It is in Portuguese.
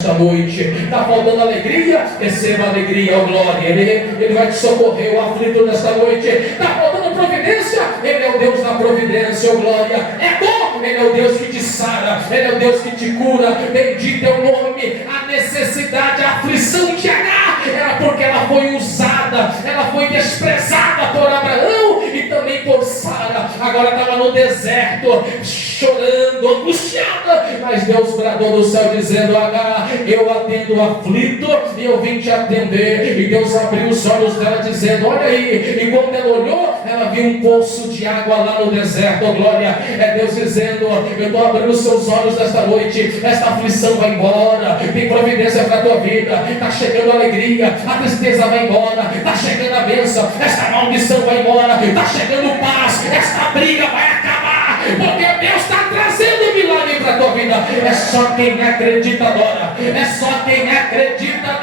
esta noite, está faltando alegria, receba alegria, ó glória, ele vai te socorrer, o aflito nesta noite, está faltando providência, Ele é o Deus da providência, ó glória, é bom, Ele é o Deus que te sara, Ele é o Deus que te cura, bendito é o nome. A necessidade, a aflição de Agar, era porque ela foi usada, ela foi desprezada por Abraão e também por Sara, agora estava no deserto, chorando, angustiada, mas Deus bradou do céu dizendo: Agar, eu atendo o aflito e eu vim te atender. E Deus abriu os olhos dela dizendo: olha aí. E quando ela olhou, ela viu um poço de água lá no deserto. Oh, glória, é Deus dizendo: eu estou abrindo os seus olhos nesta noite, esta aflição vai embora, tem providência para a tua vida, está chegando a alegria, a tristeza vai embora, está chegando a bênção, esta maldição vai embora, está chegando paz, esta briga vai acabar, porque Deus está trazendo milagre para a tua vida. É só quem acredita adora, é só quem acredita